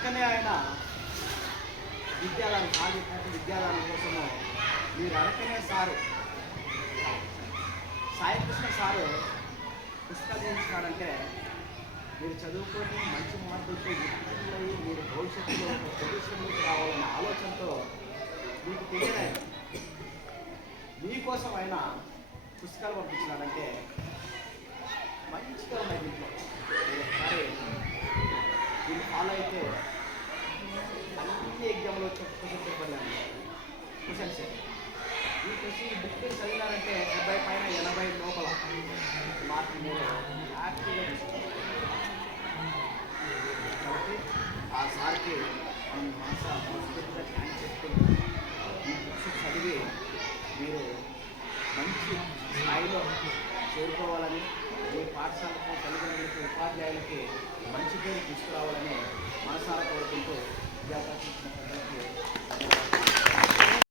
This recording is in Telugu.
చక్కనే ఆయన విద్యాలయం సాగి విద్యాలయం కోసము మీరు అరకనే సారు. సాయికృష్ణ సారు పుస్తకాలు చేయించినాడంటే మీరు చదువుకొని మంచి మార్పులతో ఉత్తీర్ణులై మీరు భవిష్యత్తులో ఒక ప్రదేశంలోకి రావాలన్న ఆలోచనతో మీకు తెలియదు మీకోసం ఆయన పుస్తకాలు పంపించినాడంటే కన్సల్సే వీటికి బుక్ చదివినారంటే డెబ్బై పైన ఎనభై లోపల. మార్క్ మూడు. కాబట్టి ఆ సార్కి మనం చెప్తున్నాం బుక్స్ చదివి మీరు మంచి స్థాయిలో చేరుకోవాలని మీ పాఠశాలకు తల్లిదండ్రులకు ఉపాధ్యాయులకి మంచి పేరు తీసుకురావాలని మనసారా కోరుకుంటూ విద్యాభ్యాసం